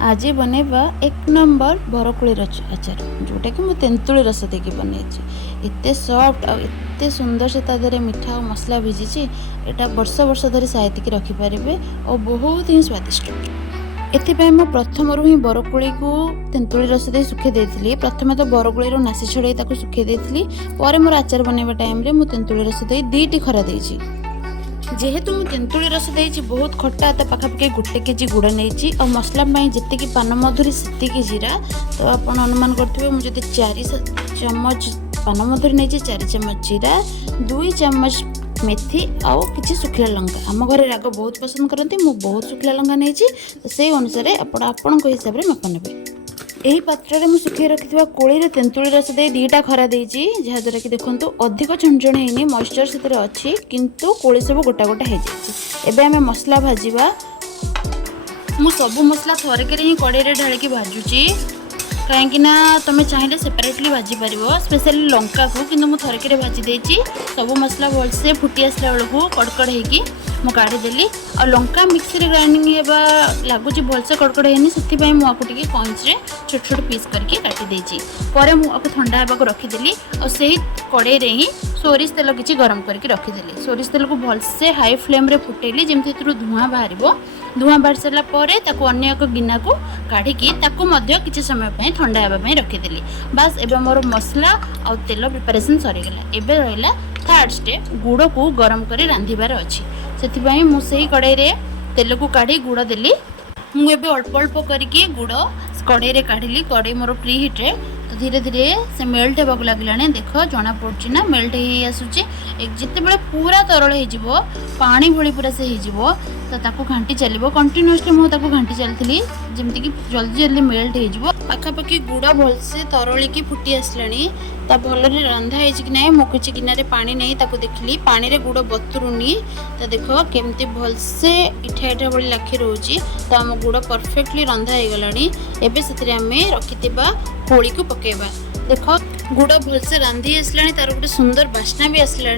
आज बनैबा एक नंबर बरकोलीर आचार जोटा कि मुझे तेंतुली रस देके बनई एते सॉफ्ट और एते सुंदर से तादरे मीठा और मसला भिजी एटा वर्ष वर्ष धरी साइतिकी रखिपारे और बहुत ही स्वादिष्ट। एथिपाई मैं प्रथम ही बरकोली को तेंतुली रस दे सुखे देथिली। प्रथमे तो बरकोली नासी छड़े सुखे देथिली। पर मोर आचार बनैबा टाइम रे मु तेंतुली रस दे दीटी खरा देछि। जेहेतु मुझे तेंतुली रस देछि बहुत खट्टा तो पाखापाखि 1 केजी गुड़ नहीं और मसला जी पान मधुरी से जीरा तो आप अनुमान करेंगे मुझे 4 चम्मच पान मधुरी नहीं 4 चम्मच जीरा 2 चम्मच मेथी आउ कि सुखिला लंका आम घर राग बहुत पसंद करते मुझे बहुत सुखिला लंका नहीं तो से अनुसार आपण हिसाब से माप ने यही पात्र में सुखी रखि कोली तेंतुली रस दे 2टा खरा देजी जहाद्वारा कि देखो अधिक छणछण है मॉइस्चर से अच्छी किंतु कोली सब गोटा गोटा हो जाए। आम मसला भाजवा मु सब मसला थरक ही कड़े ढालिकी भाजुची कहीं तुम चाहिए सेपरेटली भाजी पार स्पेशली लंका को कि मुझे थरक भाजी देती सब मसला भलसे फुटी आसला बेलू कड़कड़ होगी मु काढ़ीदेली और लंका मिक्सी ग्राइंडिंग लगुच भलसे कड़कड़ होनी से मुझे कंचे छोट छोट पीस करके काटी पर मुझे ठंडा होगा रखीदेली और से कड़े ही सोरिष तेल किसी गरम करके रखीदेली। सोरिष तेल को भलसे हाई फ्लेम रे फुटेली जमी धुआं बाहर धुआं बाहर सारा पर अन्य एक गिना को काढ़ी किसी समय ठंडा होगापी रखीदेली। बास एवं मोर मसला और तेल प्रिपरेशन सरीगला। एवं रहा थर्ड स्टेप गुड़ को गरम कर रांधिबार अच्छी से मुझे कड़े तेल को काढ़ी गुड़ देली मुझे अल्प अल्प करके गुड़ कड़े काढ़ी कड़े मोर प्री हिट्रे तो धीरे धीरे से मेल्ट होगा लगे देख जना पड़ी ना मेल्ट हो आसूची जिते बड़े पूरा तरल हो पानी भली पूरा से हो तो ताको घांटी चलो कंटिन्यूअसली मुझे घांटी चलती जमीक जल्दी जल्दी मेल्ट हो पाखापाखि गुड़ भलसे तरलिकी फुटी आसलानी तो भल रंधा है कि ना मो किसी गिनारे पानी नहीं देखिली पानी रे गुड़ बतुरुनी तो देख केमती भलसे इठा इठा भाई लाखी रोचे तो आम गुड़ परफेक्टली रंधा हो गलानी। एबे से आम रखिथिबा कोली को पकेबा देख गुड़ भलसे रांधि आसला तार गोटे सुंदर बास्ना भी आसला।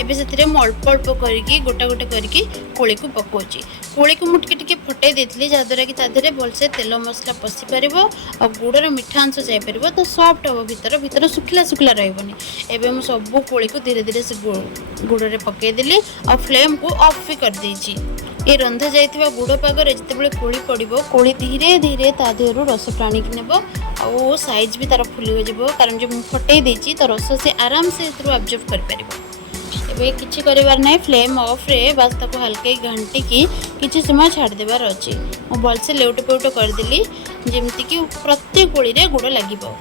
एबे से अल्प अल्प करके गोटा गोटा करके कोली को पकाउची कोली को मुझे टिके फटे देती जहाद्वारा कि तादेह भलसे तेल मसला पशि पार और गुड़र मीठा अंश जापर तो सॉफ्ट हम भीतर भीतर सुखिला सुखिला रही। एवं मुझे सब कोली को धीरे धीरे से गुड़ पकईदेली और फ्लेम को ऑफ भी कर देछि। ये रंधा जाइथिबा गुड़ पागरे जितेबाला कोली पड़ो कोली धीरे धीरे ता देहरु रस टाणिक नेब और साइज भी तार फुली हो कारण जो मुझे फटई देछि तो रस से आराम से अब्जर्व कर पारिबो। एबे किछि करिवार नै फ्लेम ऑफ रे बस ताको हल्के घंटी की किछि समय छाड़ देबार अछि। मो भलसे लेउट पेउट कर देली जेमति कि प्रत्येक कोली रे गुड़ लागिबो।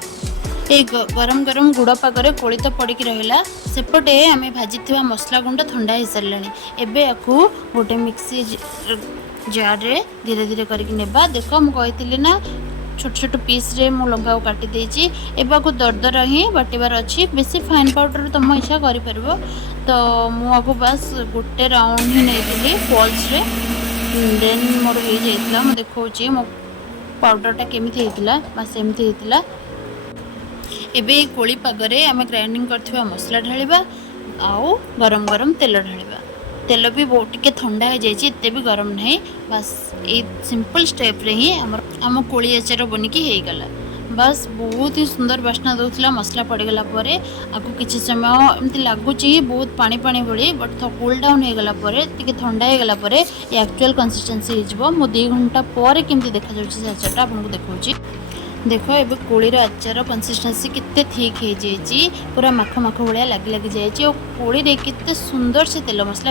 ये गरम गरम गुड़ पागरे कोली तो पड़की रहा सेपटे आम भाजी मसला गुंड ठंडा हो सारे एवं या गोटे मिक्सी जार रे धीरे धीरे करके नेबा देख मुझे ना छोट छोट पीस रे मु लंका को काटी देछि एबाको दरदर ही बाटिबार अच्छी बेसी फाइन पाउडर तुम इच्छा कर तो मुझे बस गोटे राउंड ही नहीं फॉल्स रे देन मोर हो जाइतिला मु देखौछि मो पाउडरटा केमिति हेतिला बस एमति हेतिला। एबे कोली पागरे आम ग्राइंडिंग करथिबा मसला ढालिबा आउ गरम गरम तेल ढालिबा तेल भी बहुत टिके ठंडा हो जाए एते भी गरम नहीं बस ये सिंपल स्टेप रे ही आम कोली आचार बनिकी हो गला। बस बहुत ही सुंदर बास्ना दूसरा मसला पड़गला आगु किसी समय एमती लगुच बहुत पानी पानी भली बट कूल डाउन हो गला ठंडा हो गला ये एक्चुअल कंसिस्टेंसी हो मो 2 घंटा पर केमती देखा जाउछि आचारटा आपको देखौछि। देख ए कोलीर आचार कंसिस्टेंसी केते ठीक हो जाए पूरा माख माख भाया लगी लगी जाए कोली रे केते सुंदर से तेल मसला